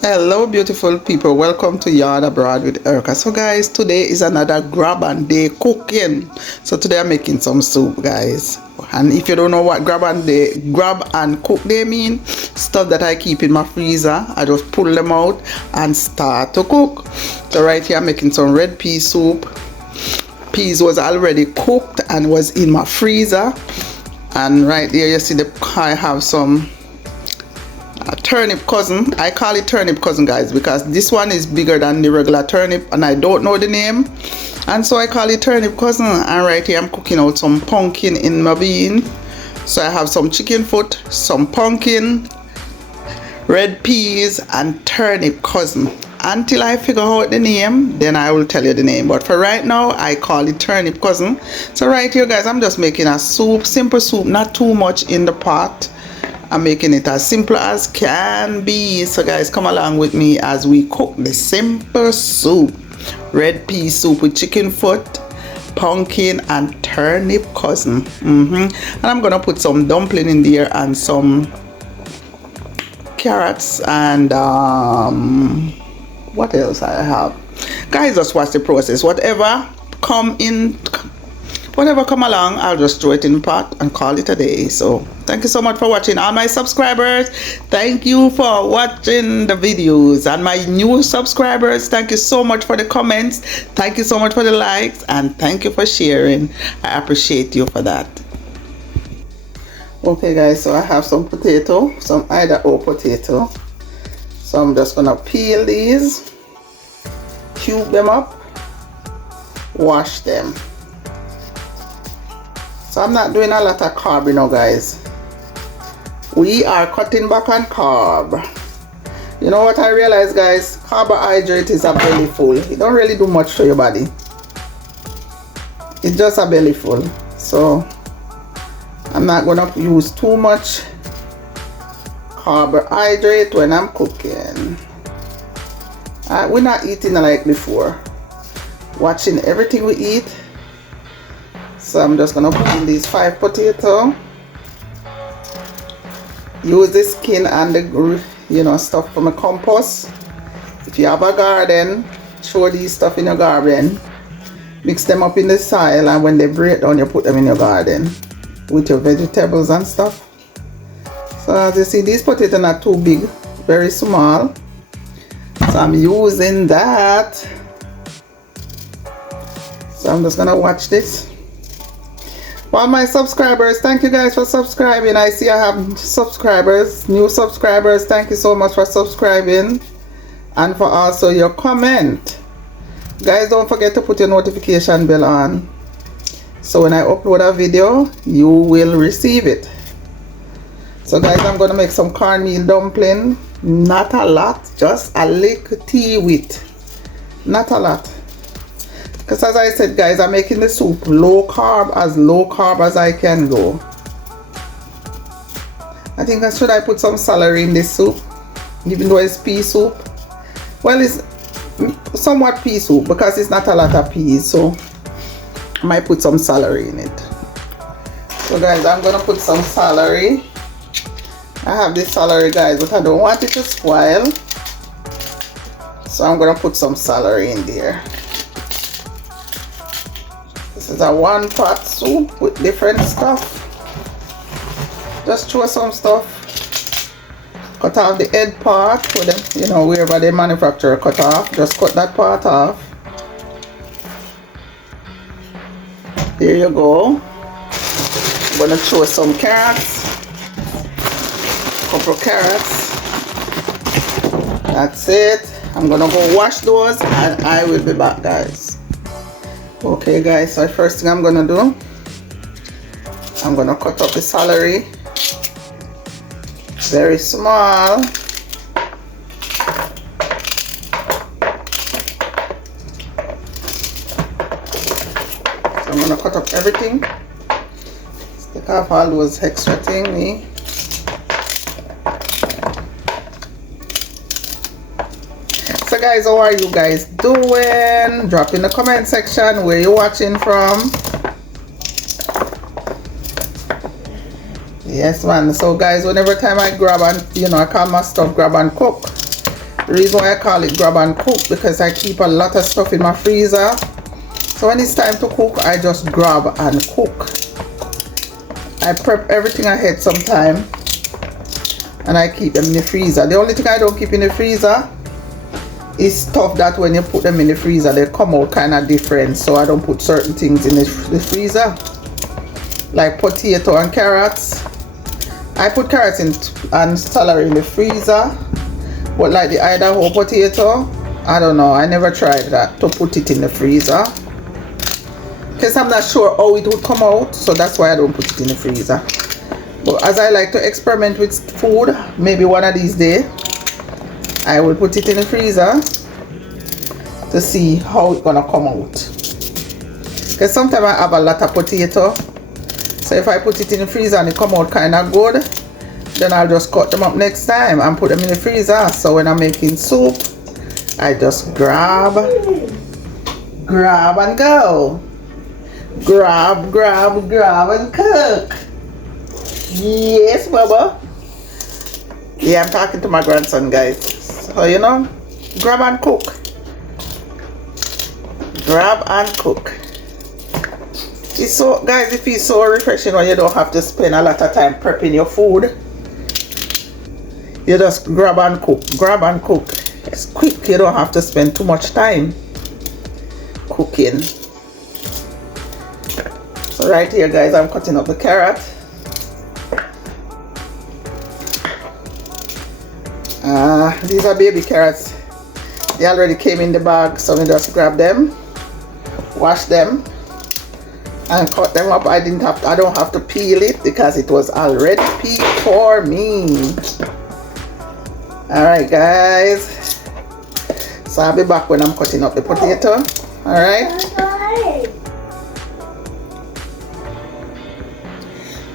Hello beautiful people, welcome to Yard Abroad with Erica. So guys, today is another grab and day cooking. So today I'm making some soup, guys. And if you don't know what grab and cook they mean, stuff that I keep in my freezer, I just pull them out and start to cook. So right here I'm making some red pea soup. Peas was already cooked and was in my freezer. And right there you see I have some turnip cousin. I call it turnip cousin, guys, because this one is bigger than the regular turnip and I don't know the name, and so I call it turnip cousin. And right here I'm cooking out some pumpkin in my bean. So I have some chicken foot, some pumpkin, red peas, and turnip cousin. Until I figure out the name, then I will tell you the name, but for right now I call it turnip cousin. So right here, guys, I'm just making a soup, simple soup, not too much in the pot. I'm making it as simple as can be. So guys, come along with me as we cook the simple soup. Red pea soup with chicken foot, pumpkin, and turnip cousin. And I'm gonna put some dumpling in there and some carrots and what else I have. Guys, just watch the process. Whatever come along, I'll just throw it in the pot and call it a day. So thank you so much for watching. All my subscribers, thank you for watching the videos. And my new subscribers, thank you so much for the comments, thank you so much for the likes, and thank you for sharing. I appreciate you for that. Okay guys, so I have some potato, some Idaho potato. So I'm just gonna peel these, cube them up, wash them. So I'm not doing a lot of carb, you know, guys. We are cutting back on carb. You know what I realize, guys? Carbohydrate is a belly full. It don't really do much to your body. It's just a belly full. So I'm not gonna use too much carbohydrate when I'm cooking. We're not eating like before. Watching everything we eat. So I'm just gonna put in these 5 potatoes. Use the skin and the stuff from a compost. If you have a garden, throw these stuff in your garden. Mix them up in the soil, and when they break down, you put them in your garden with your vegetables and stuff. So as you see, these potatoes are not too big, very small. So I'm using that. So I'm just gonna watch this. Well, my subscribers, thank you guys for subscribing. I see I have subscribers, new subscribers. Thank you so much for subscribing and for also your comment. Guys, don't forget to put your notification bell on, so when I upload a video, you will receive it. So guys, I'm going to make some cornmeal dumpling. Not a lot, just a little tea with. Not a lot. Because as I said, guys, I'm making the soup low carb as I can go. I think should I put some celery in this soup, even though it's pea soup? Well, it's somewhat pea soup because it's not a lot of peas, so I might put some celery in it. So guys, I'm gonna put some celery. I have this celery, guys, but I don't want it to spoil, so I'm gonna put some celery in there. This is a 1-pot soup with different stuff. Just throw some stuff. Cut off the head part with them, wherever the manufacturer cut off. Just cut that part off. There you go. I'm gonna throw some carrots. Couple carrots. That's it. I'm gonna go wash those and I will be back, guys. Okay guys, so the first thing I'm gonna do, I'm gonna cut up the celery very small. So I'm gonna cut up everything. Take off all those extra things. So guys, how are you guys doing? Drop in the comment section where you're watching from. Yes man, so guys, whenever time I grab and I call my stuff grab and cook, The reason why I call it grab and cook, because I keep a lot of stuff in my freezer. So when it's time to cook, I just grab and cook. I prep everything ahead sometime and I keep them in the freezer. The only thing I don't keep in the freezer is stuff that when you put them in the freezer, they come out kind of different. So I don't put certain things in the freezer, like potato and carrots. I put carrots and celery in the freezer, but like the Idaho potato, I don't know, I never tried that, to put it in the freezer, because I'm not sure how it would come out, so that's why I don't put it in the freezer. But as I like to experiment with food, maybe one of these days I will put it in the freezer to see how it's gonna come out, because sometimes I have a lot of potato, so if I put it in the freezer and it come out kind of good, then I'll just cut them up next time and put them in the freezer. So when I'm making soup, I just grab and go. Grab and cook. Yes, Baba. Yeah, I'm talking to my grandson, guys. So, you know, grab and cook. Grab and cook. It's so, guys, it feels so refreshing when you don't have to spend a lot of time prepping your food. You just grab and cook. It's quick. You don't have to spend too much time cooking. So right here, guys, I'm cutting up the carrot. These are baby carrots. They already came in the bag, so we just grab them, wash them, and cut them up. I don't have to peel it because it was already peeled for me. Alright, guys, so I'll be back when I'm cutting up the potato. Alright,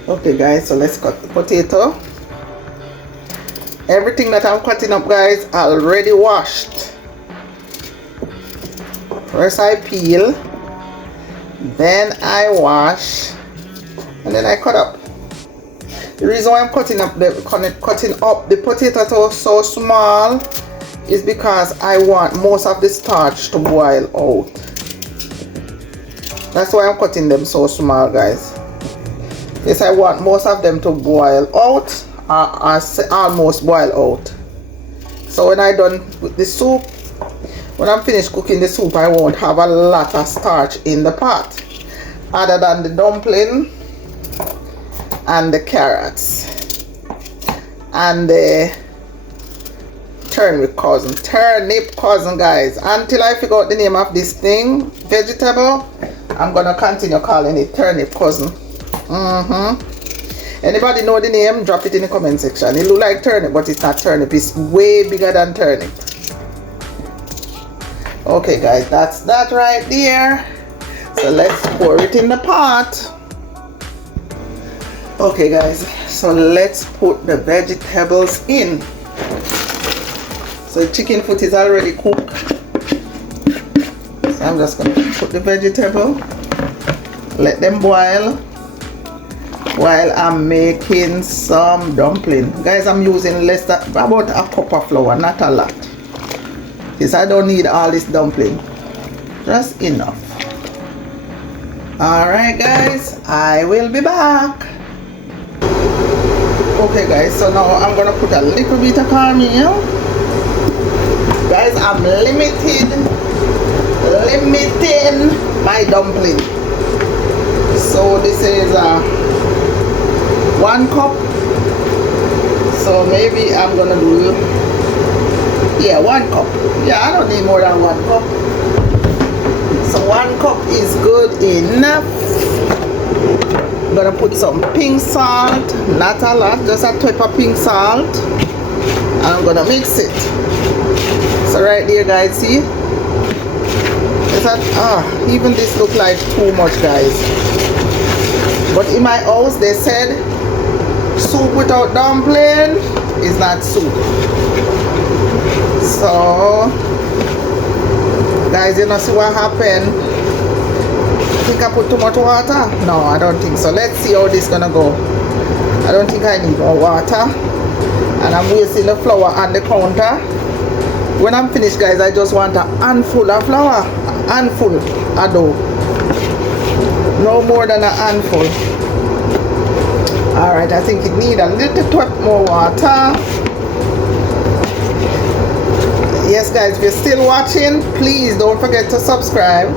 okay, guys, so let's cut the potato. Everything that I'm cutting up, guys, already washed. First I peel, then I wash, and then I cut up. The reason why I'm cutting up the potato so small is because I want most of the starch to boil out. That's why I'm cutting them so small, guys. Yes, I want most of them to boil out, or almost boil out. So when I'm done with the soup, when I'm finished cooking the soup, I won't have a lot of starch in the pot, other than the dumpling and the carrots and the turnip cousin, guys. Until I figure out the name of this thing, vegetable, I'm gonna continue calling it turnip cousin. Anybody know the name? Drop it in the comment section. It look like turnip, but it's not turnip. It's way bigger than turnip. Okay, guys, that's that right there. So let's pour it in the pot. Okay, guys, so let's put the vegetables in. So the chicken foot is already cooked, so I'm just going to put the vegetable, let them boil while I'm making some dumpling. Guys, I'm using about a cup of flour, not a lot, because I don't need all this dumpling, just enough. Alright, guys, I will be back. Okay, guys, so now I'm gonna put a little bit of caramel. Guys, I'm limiting my dumpling. So this is 1 cup. So maybe I'm gonna do 1 cup. Yeah, I don't need more than 1 cup. So 1 cup is good enough. I'm gonna put some pink salt, not a lot, just a type of pink salt, and I'm gonna mix it. So right there, guys, see, is that even this look like too much, guys, but in my house they said soup without dumpling is not soup. So guys, you know, see what happened. I think I put too much water. No, I don't think so. Let's see how this gonna go. I don't think I need more water, and I'm wasting the flour on the counter When I'm finished, guys, I just want a handful of flour, a handful of dough. No more than a handful. Alright, I think it needs a little bit more water. Yes, guys, if you're still watching, please don't forget to subscribe.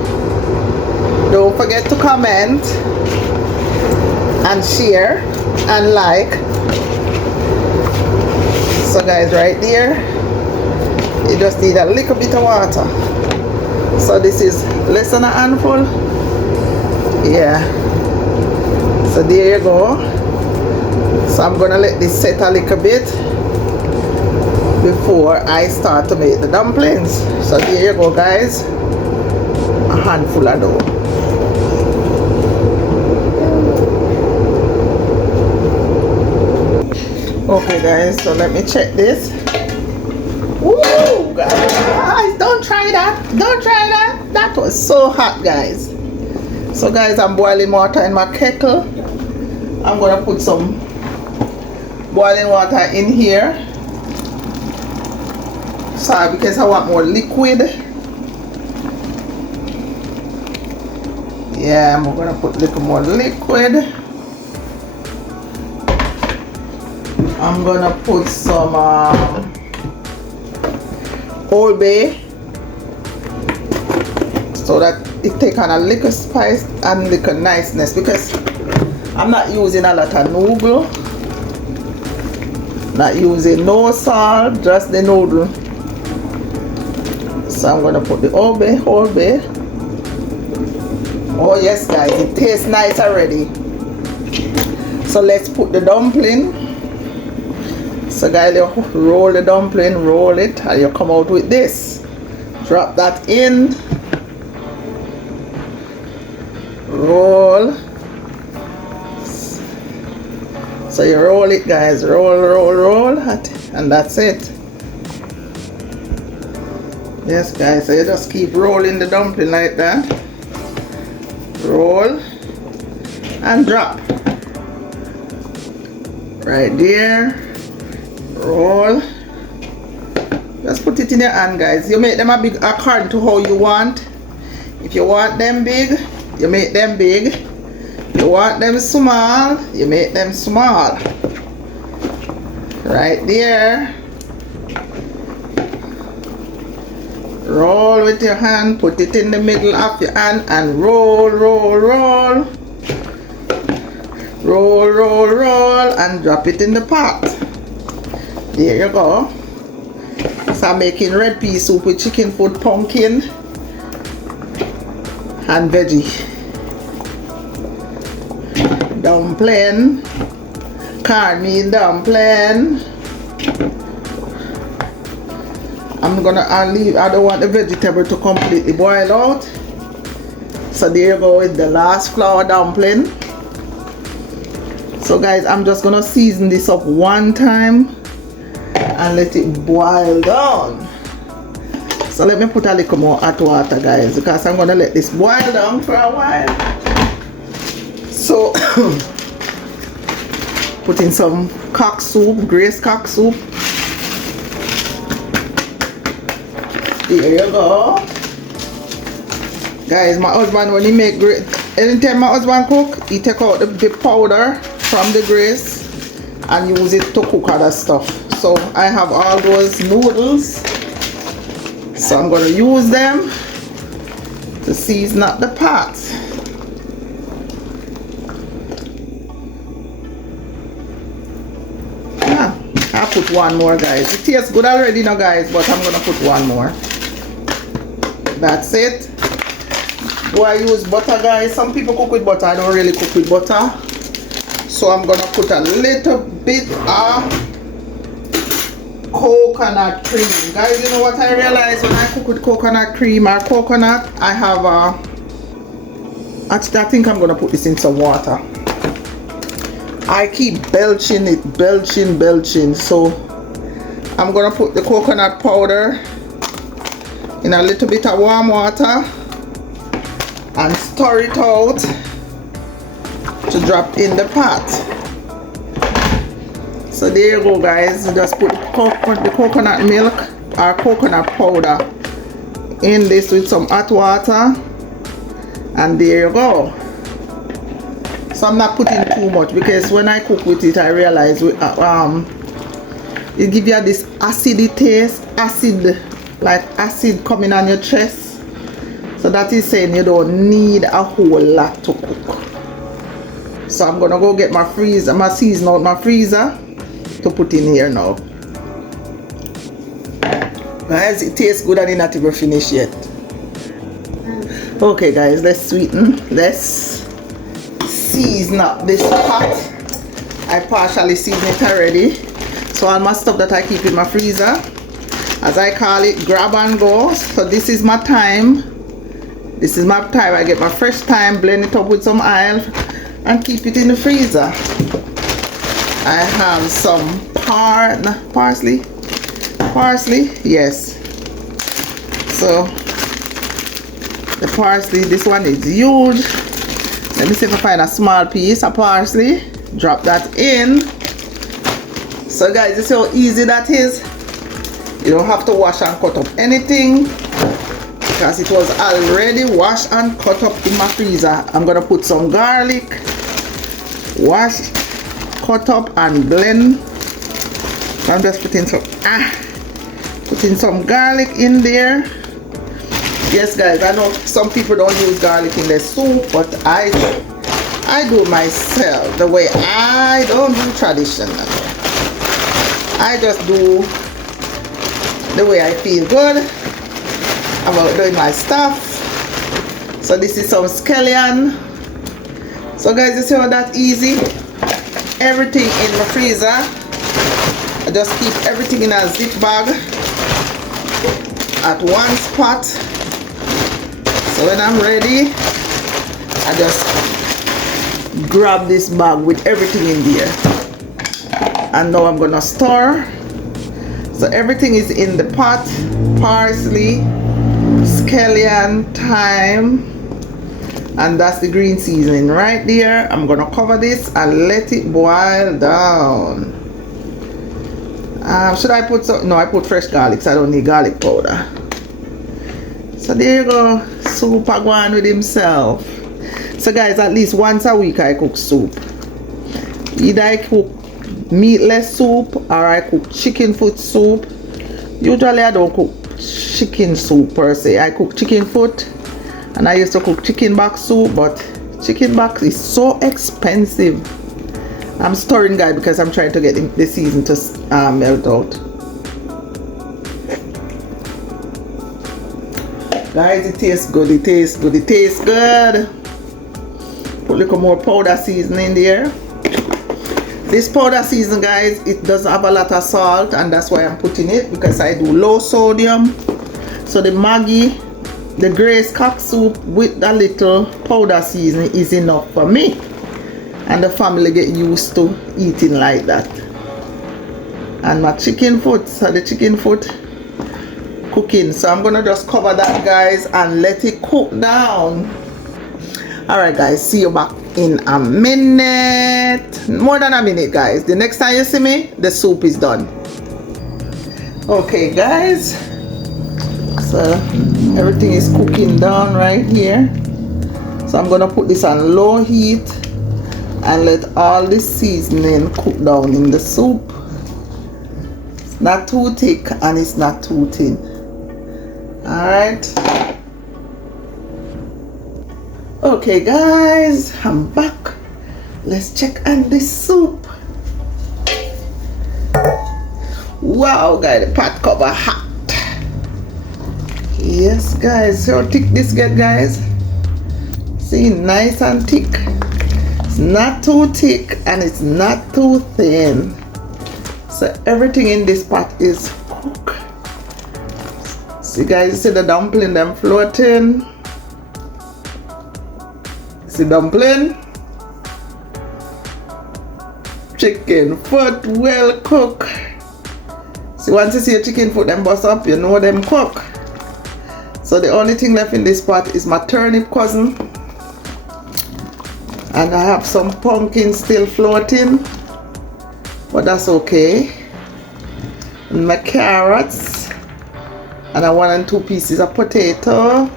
Don't forget to comment and share and like. So guys, right there, you just need a little bit of water. So this is less than a handful. Yeah. So there you go. So I'm gonna let this set a little bit before I start to make the dumplings. So there you go, guys. A handful of dough. Okay, guys, so let me check this. Woo, guys, don't try that. Don't try that. That was so hot, guys. So guys, I'm boiling water in my kettle. I'm gonna put some boiling water in here. Sorry, because I want more liquid. Yeah, I'm gonna put a little more liquid. I'm gonna put some Old Bay, so that it take on a little spice and little niceness, because I'm not using a lot of noodle, not using no salt, just the noodle. So I'm gonna put the Old Bay. Oh yes, guys, it tastes nice already. So let's put the dumpling. So guys, you roll the dumpling, roll it, and you come out with this. Drop that in. Roll. So you roll it, guys. Roll. And that's it. Yes, guys. So you just keep rolling the dumpling like that. Roll. And drop. Right there. Roll. Just put it in your hand, guys. You make them a big according to how you want. If you want them big, you make them big. If you want them small, you make them small. Right there. Roll with your hand, put it in the middle of your hand and roll. Roll, and drop it in the pot. There you go. So I'm making red pea soup with chicken foot, pumpkin, and veggie. Dumpling, cornmeal dumpling. I don't want the vegetable to completely boil out. So there you go with the last flour dumpling. So guys, I'm just gonna season this up one time and let it boil down. So let me put a little more hot water, guys, because I'm gonna let this boil down for a while. So put in some cock soup, grace cock soup. There you go. Guys, my husband, when he make grace, anytime my husband cook, he take out the powder from the grace and use it to cook other stuff. So I have all those noodles, so I'm going to use them to season up the pot. Yeah, I'll put one more, guys. It tastes good already now, guys, but I'm going to put one more. That's it. Do I use butter, guys? Some people cook with butter. I don't really cook with butter. So I'm going to put a little bit of coconut cream. Guys, you know what I realized when I cook with coconut cream or coconut? I have actually, I think I'm going to put this in some water. I keep belching it, belching. So I'm going to put the coconut powder in a little bit of warm water and stir it out to drop in the pot. So there you go, guys. You just put the coconut milk our coconut powder in this with some hot water, and there you go. So I'm not putting too much because when I cook with it, I realize it gives you this acidy taste, like acid coming on your chest. So that is saying you don't need a whole lot to cook. So I'm gonna go get my freezer, my season out my freezer to put in here now. Guys, it tastes good and it's not even finished yet. Okay guys, let's season up this pot. I partially seasoned it already. So all my stuff that I keep in my freezer, as I call it, grab and go. So this is my time. This is my time. I get my fresh thyme, blend it up with some oil, and keep it in the freezer. I have some parsley. Yes. So the parsley, this one is huge. Let me see if I find a small piece of parsley. Drop that in. So guys, you see how easy that is? You don't have to wash and cut up anything because it was already washed and cut up in my freezer. I'm gonna put some garlic, wash, cut up and blend. So I'm just putting some garlic in there. Yes guys, I know some people don't use garlic in their soup, but I do myself the way I don't do traditional. I just do the way I feel good about doing my stuff. So this is some scallion. So guys, you see how that easy? Everything in my freezer. I just keep everything in a zip bag at one spot. So when I'm ready, I just grab this bag with everything in there. And now I'm gonna stir. So everything is in the pot. Parsley, scallion, thyme, and that's the green seasoning right there. I'm gonna cover this and let it boil down. Should I put some? No, I put fresh garlic, so I don't need garlic powder. So there you go, soup a going with himself. So guys, at least once a week I cook soup. Either I cook meatless soup or I cook chicken foot soup. Usually I don't cook chicken soup per se. I cook chicken foot, and I used to cook chicken back soup, but chicken back is so expensive. I'm stirring guys because I'm trying to get the season to melt out. Guys, it tastes good, it tastes good, it tastes good. Put a little more powder seasoning there. This powder season, guys, it doesn't have a lot of salt, and that's why I'm putting it, because I do low sodium. So the Maggi, the Grace cock soup with a little powder seasoning is enough for me. And the family get used to eating like that. And my chicken foot, so the chicken foot cooking. So I'm gonna just cover that guys and let it cook down. Alright guys, see you back in a minute. More than a minute guys. The next time you see me, the soup is done. Okay guys, so everything is cooking down right here. So I'm gonna put this on low heat and let all the seasoning cook down in the soup. It's not too thick and it's not too thin. Alright. Okay guys, I'm back. Let's check on this soup. Wow guys, the pot cover hot. Yes guys, see how thick this get guys? See, nice and thick. It's not too thick and it's not too thin. So everything in this pot is cooked. See guys, you see the dumpling them floating? See dumpling? Chicken foot well cooked. See, once you see a chicken foot them bust up, you know them cook. So the only thing left in this pot is my turnip cousin. And I have some pumpkin still floating, but that's okay. And my carrots. and a 1 and 2 pieces of potato.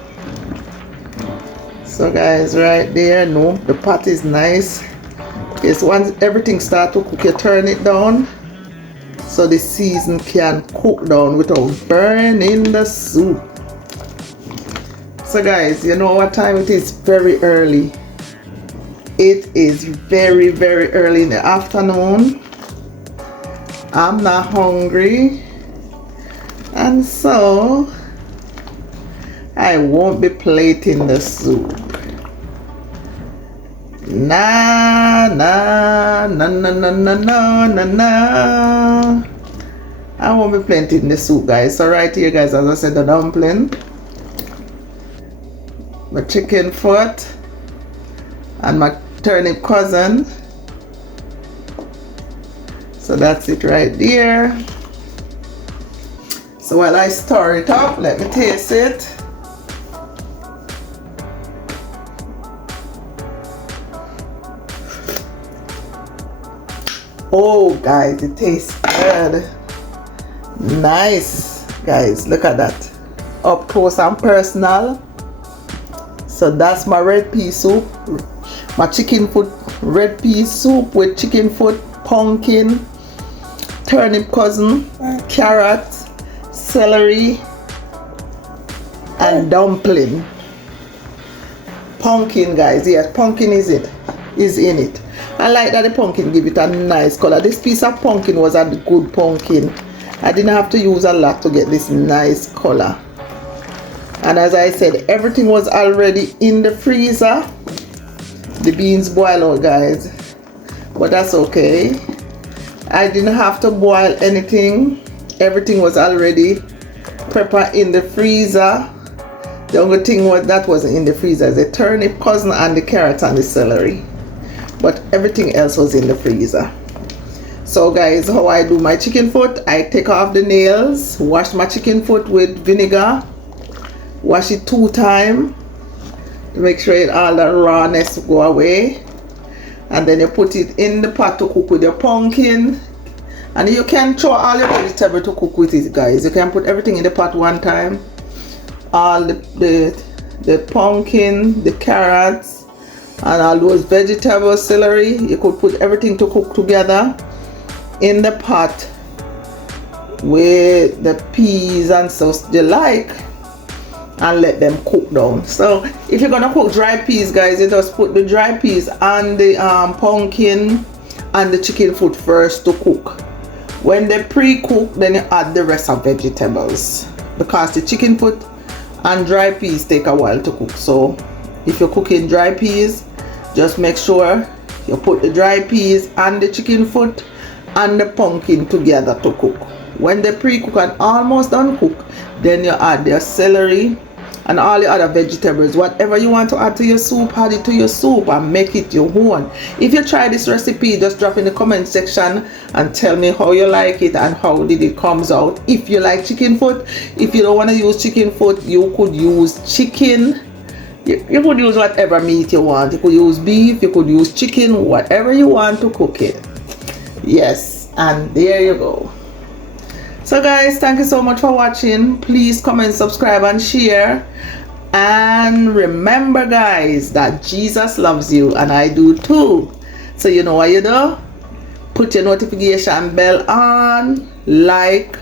So guys, right there, no, the pot is nice. Yes, once everything starts to cook, you turn it down so the season can cook down without burning the soup. So guys, you know what time it is? Very early. It is very, very early in the afternoon. I'm not hungry, and so I won't be plating the soup. Nah, nah, nah, nah, nah, nah, nah, nah, nah. I won't be plating the soup, guys. So right here, guys, as I said, the dumpling, my chicken foot, and my turnip cousin. So that's it right there. So while I stir it up, let me taste it. Oh guys, it tastes good. Nice, guys, look at that. Up close and personal. So that's my red pea soup. My chicken foot red pea soup with chicken foot, pumpkin, turnip cousin, carrot, celery, and dumpling. Pumpkin, guys, yes, pumpkin is in it. I like that the pumpkin give it a nice color. This piece of pumpkin was a good pumpkin. I didn't have to use a lot to get this nice color. And as I said, everything was already in the freezer. The beans boil out, guys, but that's okay. I didn't have to boil anything. Everything was already prepared in the freezer. The only thing that wasn't in the freezer is the turnip cousin and the carrot and the celery, but everything else was in the freezer. So guys, how I do my chicken foot, I take off the nails, wash my chicken foot with vinegar, wash it 2 times to make sure all the rawness go away, and then you put it in the pot to cook with your pumpkin. And you can throw all your vegetable to cook with it, guys. You can put everything in the pot 1 time, all the pumpkin, the carrots, and all those vegetables, celery. You could put everything to cook together in the pot with the peas and so you like, and let them cook down. So if you're gonna cook dry peas, guys, you just put the dry peas and the pumpkin and the chicken foot first to cook. When they pre-cook, then you add the rest of vegetables, because the chicken foot and dry peas take a while to cook. So if you're cooking dry peas, just make sure you put the dry peas and the chicken foot and the pumpkin together to cook. When they pre-cook and almost done cook, then you add your celery and all the other vegetables. Whatever you want to add to your soup, add it to your soup and make it your own. If you try this recipe, just drop in the comment section and tell me how you like it and how did it comes out. If you like chicken foot, if you don't want to use chicken foot, you could use chicken. You could use whatever meat you want. You could use beef, you could use chicken, whatever you want to cook it. Yes, and there you go. So guys, thank you so much for watching. Please comment, subscribe, and share. And remember, guys, that Jesus loves you, and I do too. So you know what you do? Put your notification bell on, like,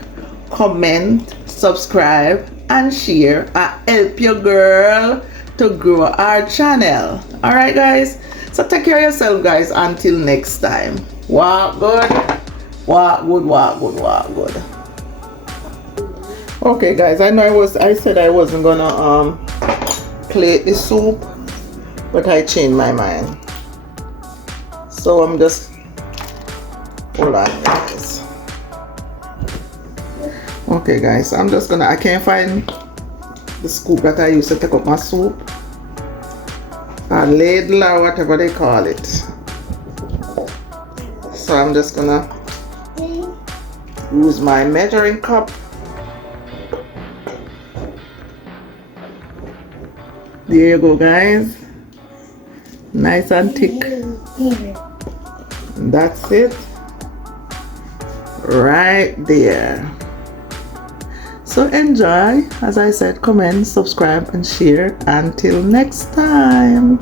comment, subscribe, and share, and help your girl to grow our channel. Alright guys, so take care of yourself, guys. Until next time, walk good, walk good, walk good, walk good. Okay guys, I said I wasn't gonna plate the soup, but I changed my mind. So I'm just, hold on guys. Okay guys, I'm just gonna, I can't find the scoop that I used to take up my soup, a ladle or whatever they call it. So I'm just gonna use my measuring cup. There you go guys, nice and thick. That's it right there. So enjoy. As I said, comment, subscribe and share. Until next time.